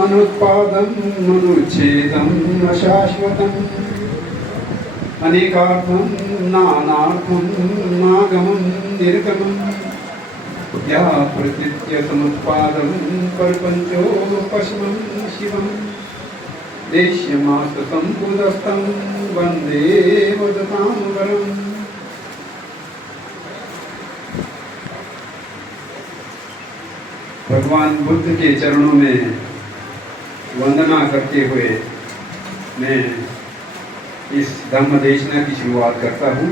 अनुत्पादम् अनुच्छेदम् अशाश्वतम् अनेकार्थम् नानार्थम् नागमम् निर्गमम् या प्रकृत्य समुत्पादम् प्रपञ्चोपशमम् शिवम् देश्यमास्तसम्बुधस्तं वन्दे वदतां वरम्। भगवान बुद्ध के चरणों में वंदना करते हुए मैं इस धम्म देशना की शुरुआत करता हूँ।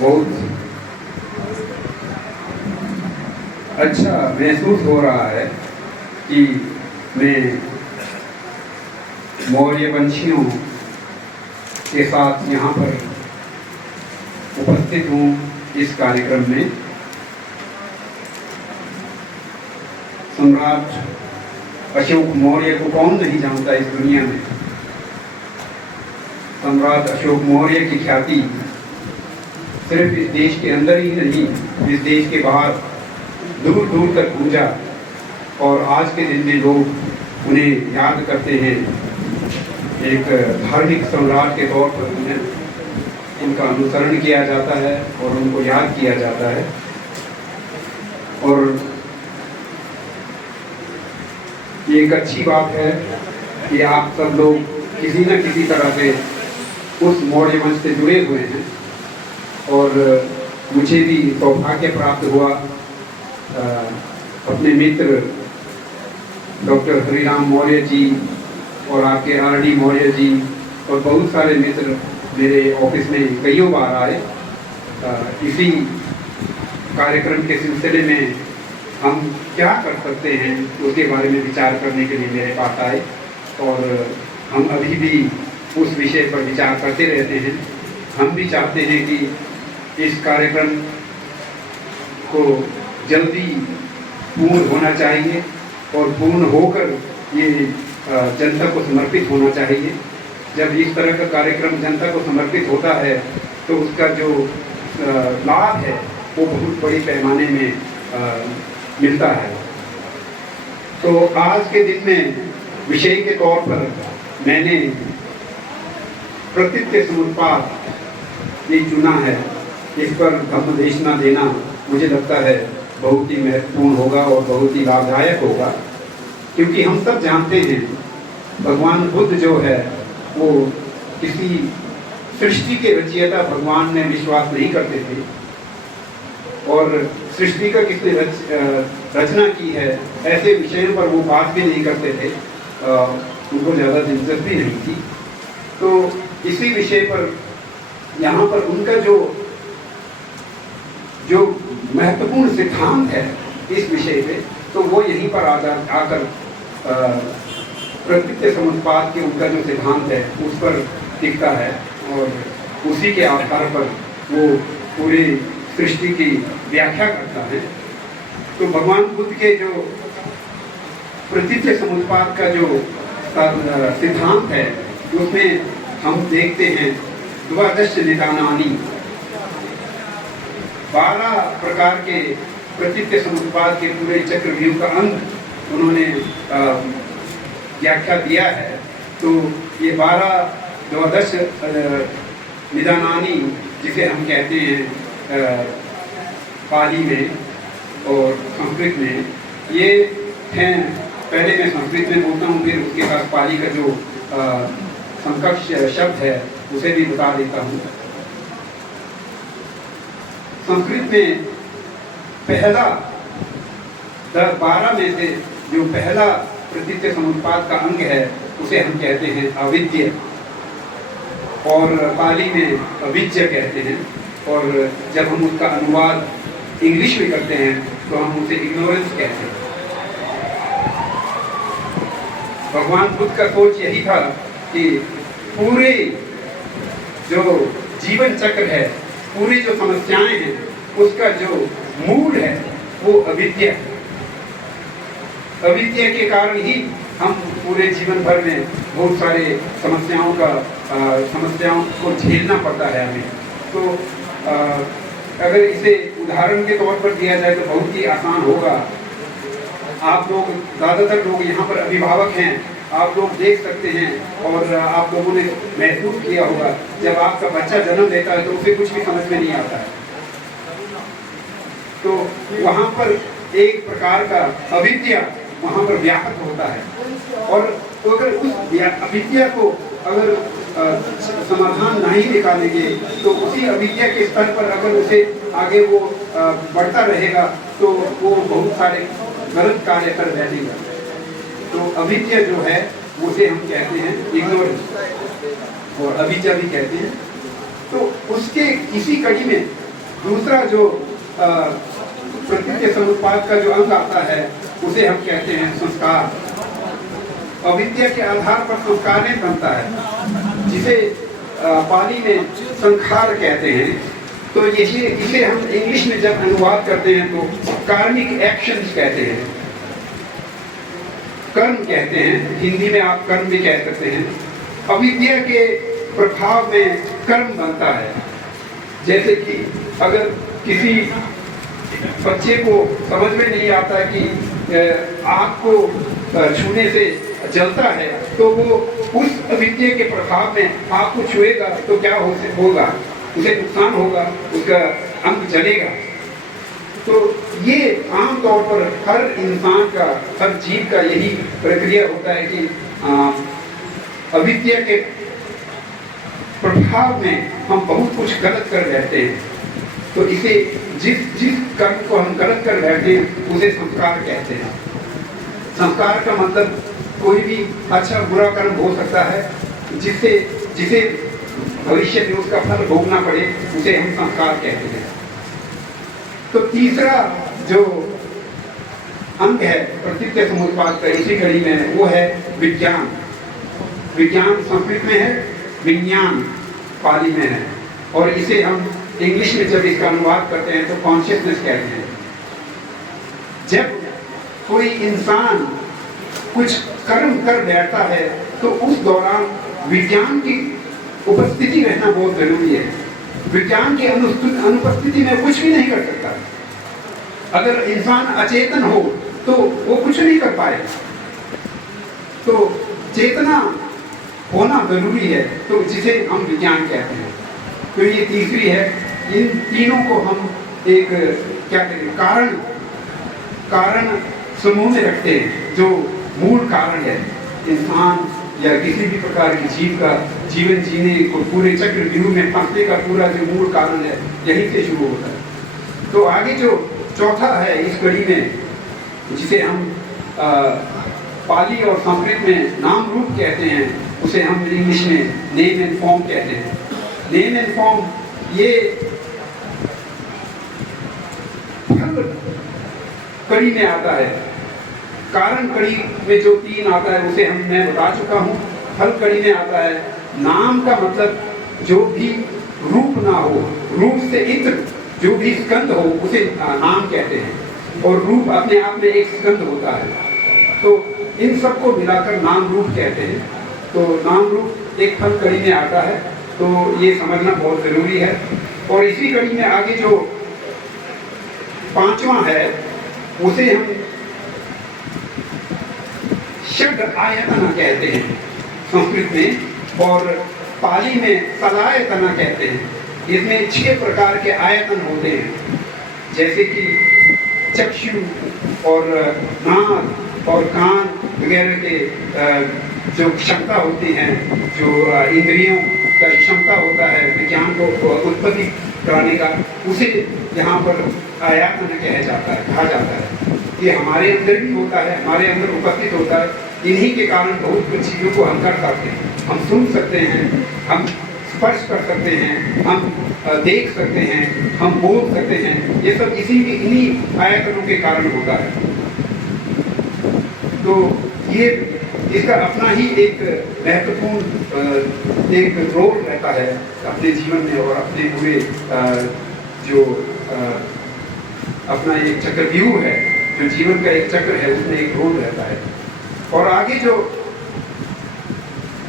बहुत अच्छा महसूस हो रहा है कि मैं मौर्य वंशियों के साथ यहाँ पर उपस्थित हूँ इस कार्यक्रम में। सम्राट अशोक मौर्य को कौन नहीं जानता इस दुनिया में। सम्राट अशोक मौर्य की ख्याति सिर्फ इस देश के अंदर ही नहीं, इस देश के बाहर दूर दूर तक पूजा, और आज के दिन में लोग उन्हें याद करते हैं। एक धार्मिक सम्राट के तौर पर उन्हें उनका अनुसरण किया जाता है और उनको याद किया जाता है। और ये एक अच्छी बात है कि आप सब लोग किसी न किसी तरह से उस मौर्य वंश से जुड़े हुए हैं। और मुझे भी सौभाग्य प्राप्त हुआ अपने मित्र डॉक्टर हरिराम मौर्य जी और आपके आर.डी. मौर्य जी और बहुत सारे मित्र मेरे ऑफिस में कईयों बार आए। इसी कार्यक्रम के सिलसिले में हम क्या कर सकते हैं उसके बारे में विचार करने के लिए मेरे पास आए, और हम अभी भी उस विषय पर विचार करते रहते हैं। हम भी चाहते हैं कि इस कार्यक्रम को जल्दी पूर्ण होना चाहिए और पूर्ण होकर ये जनता को समर्पित होना चाहिए। जब इस तरह का कार्यक्रम जनता को समर्पित होता है तो उसका जो लाभ है वो बहुत बड़ी पैमाने में मिलता है। तो आज के दिन में विषय के तौर पर मैंने प्रकृति समुत्पाद ये चुना है। इस पर धम्म देशना देना मुझे लगता है बहुत ही महत्वपूर्ण होगा और बहुत ही लाभदायक होगा, क्योंकि हम सब जानते हैं भगवान बुद्ध जो है वो किसी सृष्टि के रचयिता भगवान में विश्वास नहीं करते थे, और सृष्टि का किसने रचना की है ऐसे विषयों पर वो बात भी नहीं करते थे। उनको ज़्यादा दिलचस्पी नहीं थी। तो इसी विषय पर यहाँ पर उनका जो महत्वपूर्ण सिद्धांत है इस विषय पे, तो वो यहीं पर आकर प्रकृति समुत्पाद के उनका जो सिद्धांत है उस पर टिकता है, और उसी के आधार पर वो पूरी सृष्टि की व्याख्या करता है। तो भगवान बुद्ध के जो प्रकृति समुत्पाद का जो सिद्धांत है उसमें हम देखते हैं द्वादश निदानानि, 12 प्रकार के प्रकृति समुत्पाद के पूरे चक्रव्यूह का अंग उन्होंने व्याख्या दिया है। तो ये 12 द्वादश निदानानि जिसे हम कहते हैं पाली में और संस्कृत में, ये हैं। पहले मैं संस्कृत में बोलता हूँ, फिर उसके बाद पाली का जो समकक्ष शब्द है उसे भी बता देता हूँ। संस्कृत में पहला 12 में से जो पहला प्रकृति समुत्पाद का अंग है उसे हम कहते हैं अविद्य, और पाली में अविद्य कहते हैं। और जब हम उसका अनुवाद इंग्लिश में करते हैं तो हम उसे इग्नोरेंस कहते हैं। भगवान बुद्ध का सोच यही था कि पूरे जो जीवन चक्र है, पूरी जो समस्याएं हैं, उसका जो मूल है वो अविद्या है। अविद्या के कारण ही हम पूरे जीवन भर में बहुत सारे समस्याओं को झेलना पड़ता है हमें। तो अगर इसे उदाहरण के तौर पर दिया जाए तो बहुत ही आसान होगा आप लोग ज़्यादातर लोग यहाँ पर अभिभावक हैं, आप लोग देख सकते हैं और आप लोगों ने महसूस किया होगा जब आपका बच्चा जन्म लेता है तो उसे कुछ भी समझ में नहीं आता है, तो वहाँ पर एक प्रकार का अविद्या वहाँ पर व्यापक होता है। और अगर उस अविद्या को अगर समाधान नहीं निकालेंगे तो उसी अविद्या के स्तर पर अगर उसे आगे वो बढ़ता रहेगा तो वो बहुत सारे गलत कार्य कर बैठेगा। तो अविद्या जो है उसे हम कहते हैं इग्नोरेंस और अविद्या भी कहते हैं। तो उसके इसी कड़ी में दूसरा जो प्रकृति समुत्पाद का जो अंग आता है उसे हम कहते हैं संस्कार। अविद्या के आधार पर संस्कार नहीं बनता है, जिसे पाली में संखार कहते हैं। तो यही इसे हम इंग्लिश में जब अनुवाद करते हैं तो कार्मिक एक्शंस कहते हैं, कर्म कहते हैं, हिंदी में आप कर्म भी कह सकते हैं। अविद्या के प्रभाव में कर्म बनता है। जैसे कि अगर किसी बच्चे को समझ में नहीं आता कि आग को छूने से जलता है तो वो उस अविद्या के प्रभाव में आग को छुएगा तो क्या होगा, उसे नुकसान होगा, उसका अंग जलेगा। तो ये आम तौर पर हर इंसान का, हर जीव का यही प्रक्रिया होता है कि अविद्या के प्रभाव में हम बहुत कुछ गलत कर बैठते हैं। तो इसे जिस कर्म को हम गलत कर बैठते हैं उसे संस्कार कहते हैं। संस्कार का मतलब कोई भी अच्छा बुरा कर्म हो सकता है जिसे भविष्य में उसका फल भोगना पड़े, उसे हम संस्कार कहते हैं। तो तीसरा जो अंग है प्रकृति समुत्पाद का इसी कड़ी में वो है विज्ञान। विज्ञान संस्कृत में है, विज्ञान पाली में है, और इसे हम इंग्लिश में जब इसका अनुवाद करते हैं तो कॉन्शियसनेस कहते हैं। जब कोई इंसान कुछ कर्म कर बैठता है तो उस दौरान विज्ञान की उपस्थिति रहना बहुत जरूरी है। विज्ञान की अनुपस्थिति में कुछ भी नहीं कर सकता। अगर इंसान अचेतन हो तो वो कुछ नहीं कर पाएगा। तो चेतना होना जरूरी है, तो जिसे हम विज्ञान कहते हैं। तो ये तीसरी है। इन तीनों को हम एक क्या कहते हैं, कारण समूह में रखते हैं। जो मूल कारण है इंसान या किसी भी प्रकार की जीव का जीवन जीने को पूरे चक्र व्यूह में फंसने का पूरा जो मूल कारण है यहीं से शुरू होता है। तो आगे जो चौथा है इस कड़ी में, जिसे हम पाली और संस्कृत में नाम रूप कहते हैं, उसे हम इंग्लिश में नेम एंड फॉर्म कहते हैं। नेम एंड फॉर्म ये कड़ी में आता है। कारण कड़ी में जो तीन आता है उसे मैं बता चुका हूँ। फल कड़ी में आता है नाम का मतलब जो भी रूप ना हो, रूप से इत्र जो भी स्कंद हो उसे नाम कहते हैं, और रूप अपने आप में एक स्कंद होता है। तो इन सबको मिलाकर नाम रूप कहते हैं। तो नाम रूप एक फल कड़ी में आता है, तो ये समझना बहुत जरूरी है। और इसी कड़ी में आगे जो पांचवा है उसे हम षड आयतना कहते हैं संस्कृत में, और पाली में सलायतना कहते हैं। इसमें 6 प्रकार के आयतन होते हैं, जैसे कि चक्षु और नाक और कान वगैरह के जो क्षमता होती है, जो इंद्रियों का क्षमता होता है विज्ञान को उत्पत्ति कराने का, उसे यहाँ पर आयतन कहा जाता है। ये हमारे अंदर भी होता है, हमारे अंदर उपस्थित होता है। इन्हीं के कारण बहुत कुछ चीज़ों को हम कर सकते हैं। हम सुन सकते हैं, हम स्पर्श कर सकते हैं, हम देख सकते हैं, हम बोल सकते हैं। ये सब इन्हीं आयतनों के कारण होता है। तो ये इसका अपना ही एक महत्वपूर्ण एक रोल रहता है अपने जीवन में, और अपने पूरे जो अपना एक चक्रव्यूह है, जो जीवन का एक चक्र है, उसमें एक रोल रहता है। और आगे जो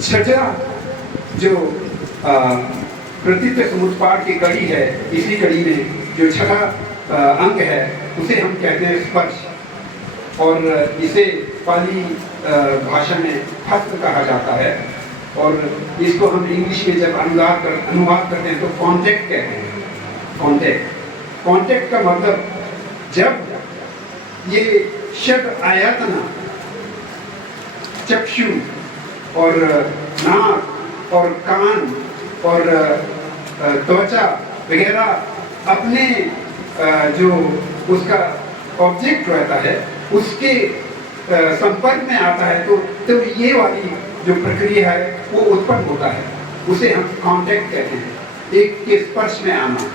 छठा जो प्रकृति समुत्पाद की कड़ी है, इसी कड़ी में जो छठा अंग है उसे हम कहते हैं स्पर्श। और इसे पाली भाषा में हस्त कहा जाता है, और इसको हम इंग्लिश में जब अनुवाद करते हैं तो कॉन्टेक्ट कहते हैं। कॉन्टेक्ट का मतलब जब ये षड आयतन चक्षु और नाक और कान और त्वचा वगैरह अपने जो उसका ऑब्जेक्ट रहता है उसके संपर्क में आता है, तो ये वाली जो प्रक्रिया है वो उत्पन्न होता है, उसे हम कांटेक्ट कहते हैं, एक के स्पर्श में आना।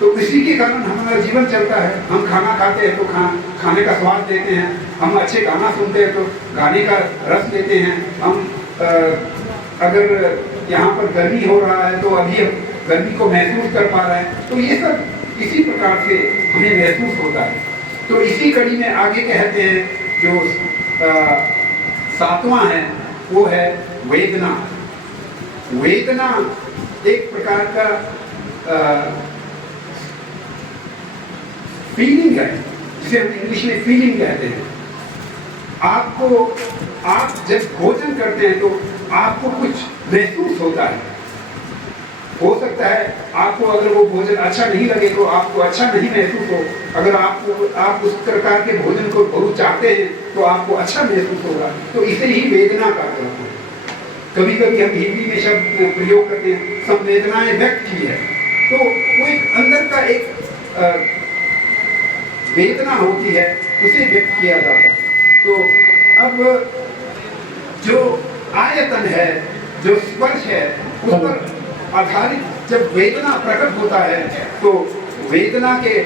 तो इसी के कारण हमारा जीवन चलता है। हम खाना खाते हैं तो खाने का स्वाद लेते हैं, हम अच्छे गाना सुनते हैं तो गाने का रस लेते हैं, हम अगर यहाँ पर गर्मी हो रहा है तो अभी हम गर्मी को महसूस कर पा रहे हैं, तो ये सब इसी प्रकार से हमें महसूस होता है। तो इसी कड़ी में आगे कहते हैं जो सातवां है वो है वेदना। वेदना एक प्रकार का फीलिंग है, जिसे हम इंग्लिश में फीलिंग कहते हैं। आप जब भोजन करते हैं तो आपको कुछ महसूस होता है। हो सकता है आपको अगर वो भोजन अच्छा नहीं लगे तो आपको अच्छा नहीं महसूस हो, अगर आप उस प्रकार के भोजन को बहुत चाहते हैं तो आपको अच्छा महसूस होगा। तो इसे ही वेदना का अर्थ है। कभी कभी हम हिंदी में शब्द प्रयोग करते हैं संवेदनाएं व्यक्त की है, तो वो एक अंदर का एक वेदना होती है, उसे व्यक्त किया जाता है। तो अब जो आयतन है, जो स्पर्श है, उस पर आधारित जब वेदना प्रकट होता है तो वेदना के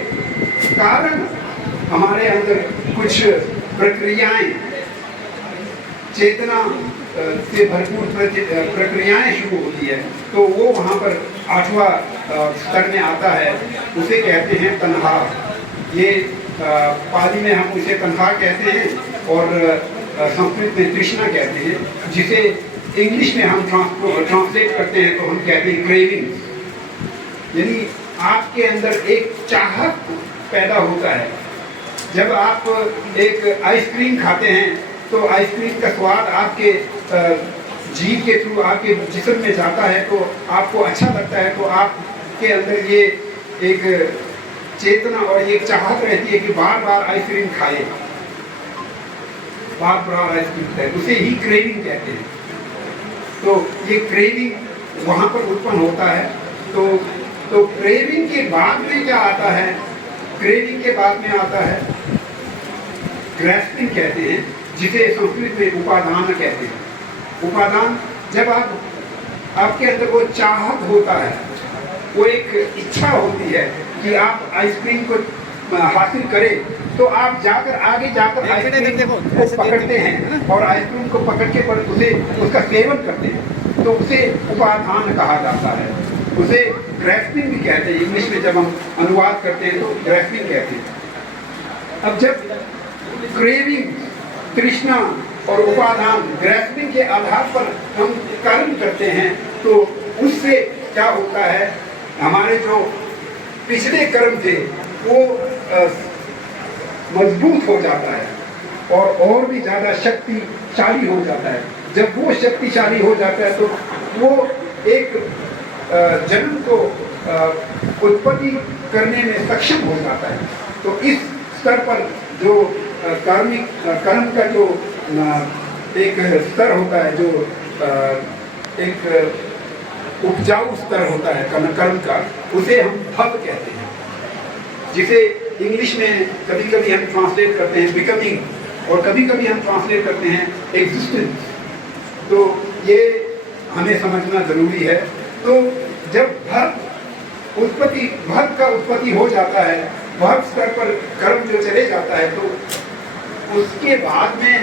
कारण हमारे अंदर कुछ प्रक्रियाएं, चेतना से भरपूर प्रक्रियाएं शुरू होती है। तो वो वहाँ पर 8वां स्तर में आता है, उसे कहते हैं तन्हा। ये पाली में हम उसे तन्हा कहते हैं और संस्कृत में तृष्णा कहते हैं, जिसे इंग्लिश में हम ट्रांसलेट करते हैं तो हम कहते हैं क्रेविंग। यानी आपके अंदर एक चाहत पैदा होता है। जब आप एक आइसक्रीम खाते हैं तो आइसक्रीम का स्वाद आपके जीभ के थ्रू आपके जिस्म में जाता है, तो आपको अच्छा लगता है, तो आपके अंदर ये एक चेतना और एक चाहत रहती है कि बार बार आइसक्रीम खाए, बार बार आइसक्रीम खाए, उसे ही क्रेविंग कहते हैं। तो ये क्रेविंग वहाँ पर उत्पन्न होता है। तो क्रेविंग के बाद में क्या आता है? क्रेविंग के बाद में आता है ग्रैस्पिंग कहते हैं, जिसे संस्कृत में उपादान कहते हैं। उपादान, जब आपके अंदर वो चाहत होता है, वो एक इच्छा होती है कि आप आइसक्रीम को हासिल करें, तो आप आगे जाकर आइसक्रीम को पकड़ते हैं और आइसक्रीम को पकड़ के उसे उसका सेवन करते हैं, तो उसे उपादान कहा जाता है। उसे ग्रैस्पिंग भी कहते हैं। इंग्लिश में जब हम अनुवाद करते हैं तो ग्रैस्पिंग कहते हैं। अब जब क्रेविंग, तृष्णा और उपादान, ग्रैस्पिंग के आधार पर हम कर्म करते हैं, तो उससे क्या होता है, हमारे जो पिछले कर्म थे वो मजबूत हो जाता है और भी ज़्यादा शक्तिशाली हो जाता है। जब वो शक्तिशाली हो जाता है तो वो एक जन्म को उत्पत्ति करने में सक्षम हो जाता है। तो इस स्तर पर जो कर्म का जो एक स्तर होता है, जो एक उपजाऊ स्तर होता है कर्म का, उसे हम भव कहते हैं, जिसे इंग्लिश में कभी कभी हम ट्रांसलेट करते हैं बिकमिंग, और कभी कभी हम ट्रांसलेट करते हैं एग्जिस्टेंस। तो ये हमें समझना जरूरी है। तो जब भव का उत्पत्ति हो जाता है, भव स्तर पर कर्म जो चले जाता है, तो उसके बाद में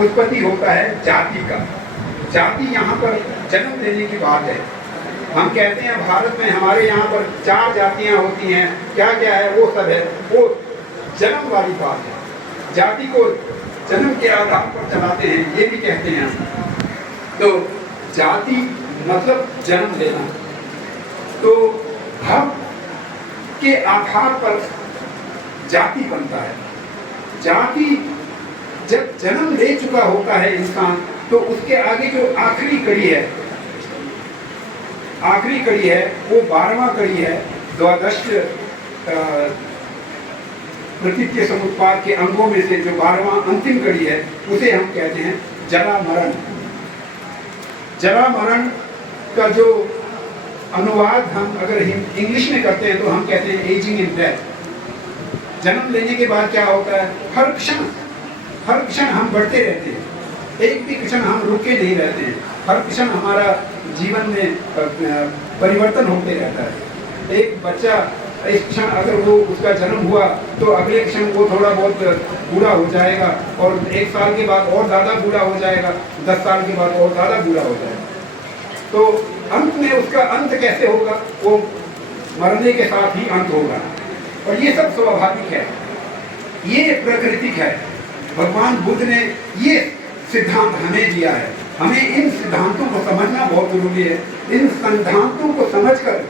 उत्पत्ति होता है जाति का। जाति यहाँ पर जन्म लेने की बात है। हम कहते हैं भारत में हमारे यहाँ पर 4 जातियाँ होती हैं, क्या क्या है वो सब है, वो जन्म वाली बात है। जाति को जन्म के आधार पर चलाते हैं, ये भी कहते हैं हम। तो जाति मतलब जन्म लेना। तो भव के आधार पर जाति बनता है। जाति जब जन्म ले चुका होता है इंसान, तो उसके आगे जो आखिरी कड़ी है वो 12वां कड़ी है। द्वादश प्रकृति समुत्पाद के अंगों में से जो 12वां अंतिम कड़ी है उसे हम कहते हैं जरा मरण। जरा मरण का जो अनुवाद हम अगर इंग्लिश में करते हैं तो हम कहते हैं एजिंग इन डेथ। जन्म लेने के बाद क्या होता है, हर क्षण हम बढ़ते रहते हैं, एक भी क्षण हम रुके नहीं रहते हैं, हर क्षण हमारा जीवन में परिवर्तन होते रहता है। एक बच्चा इस क्षण अगर वो उसका जन्म हुआ तो अगले क्षण वो थोड़ा बहुत बूढ़ा हो जाएगा, और 1 साल के बाद और ज़्यादा बूढ़ा हो जाएगा, 10 साल के बाद और ज़्यादा बूढ़ा हो जाएगा। तो अंत में उसका अंत कैसे होगा, वो मरने के साथ ही अंत होगा। और ये सब स्वाभाविक है, ये प्राकृतिक है। भगवान बुद्ध ने ये सिद्धांत हमें दिया है। हमें इन सिद्धांतों को समझना बहुत जरूरी है। इन सिद्धांतों को समझकर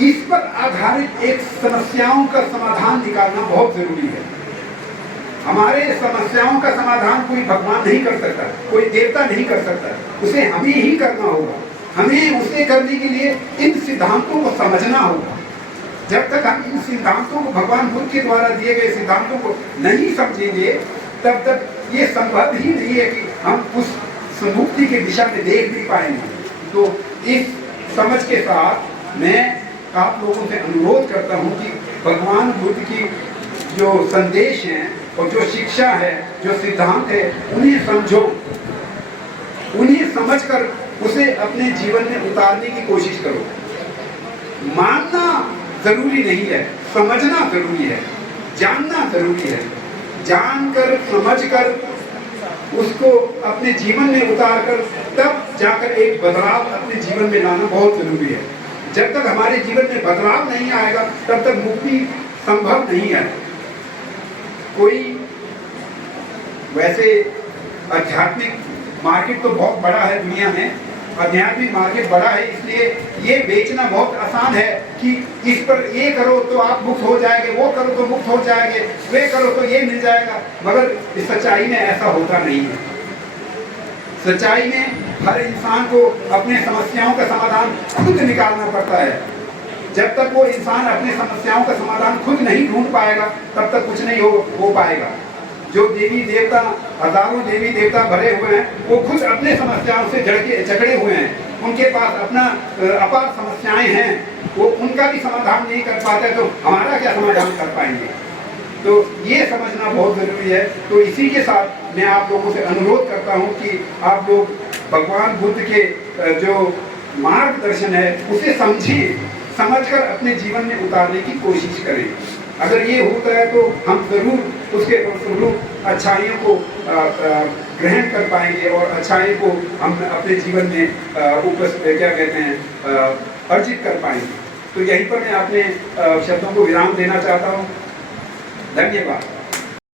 इस पर आधारित एक समस्याओं का समाधान निकालना बहुत जरूरी है। हमारे समस्याओं का समाधान कोई भगवान नहीं कर सकता, कोई देवता नहीं कर सकता, उसे हमें ही करना होगा। हमें उसे करने के लिए इन सिद्धांतों को समझना होगा। जब तक हम इन सिद्धांतों को, भगवान बुद्ध के द्वारा दिए गए सिद्धांतों को नहीं समझेंगे, तब तक ये संभव ही नहीं है कि हम उस मुक्ति की दिशा में देख भी पाएंगे। तो इस समझ के साथ मैं आप लोगों से अनुरोध करता हूं कि भगवान बुद्ध की जो संदेश हैं और जो शिक्षा है, जो सिद्धांत है, उन्हें समझो, उन्हें समझकर उसे अपने जीवन में उतारने की कोशिश करो। मानना जरूरी नहीं है, समझना जरूरी है, जानना जरूरी है। जानकर, समझकर उसको अपने जीवन में उतारकर तब जाकर एक बदलाव अपने जीवन में लाना बहुत जरूरी है। जब तक हमारे जीवन में बदलाव नहीं आएगा तब तक मुक्ति संभव नहीं है। कोई वैसे आध्यात्मिक मार्केट तो बहुत बड़ा है दुनिया में, आध्यात्मिक मार्केट बड़ा है, इसलिए ये बेचना बहुत आसान है कि इस पर ये करो तो आप मुक्त हो जाएंगे, वो करो तो मुक्त हो जाएंगे, वे करो तो ये मिल जाएगा। मगर इस सच्चाई में ऐसा होता नहीं है। सच्चाई में हर इंसान को अपने समस्याओं का समाधान खुद निकालना पड़ता है। जब तक वो इंसान अपने समस्याओं का समाधान खुद नहीं ढूंढ पाएगा तब तक कुछ नहीं हो पाएगा। जो देवी देवता, हजारों देवी देवता भरे हुए हैं, वो खुद अपने समस्याओं से जकड़े हुए हैं। उनके पास अपना अपार समस्याएं हैं, वो उनका भी समाधान नहीं कर पाते, तो हमारा क्या समाधान कर पाएंगे। तो ये समझना बहुत जरूरी है। तो इसी के साथ मैं आप लोगों से अनुरोध करता हूँ कि आप लोग भगवान बुद्ध के जो मार्गदर्शन है उसे समझें, समझकर अपने जीवन में उतारने की कोशिश करें। अगर ये होता है तो हम जरूर उसके फलस्वरूप अच्छाइयों को ग्रहण कर पाएंगे और अच्छाई को हम अपने जीवन में अर्जित कर पाएंगे। तो यहीं पर मैं अपने शब्दों को विराम देना चाहता हूँ। धन्यवाद।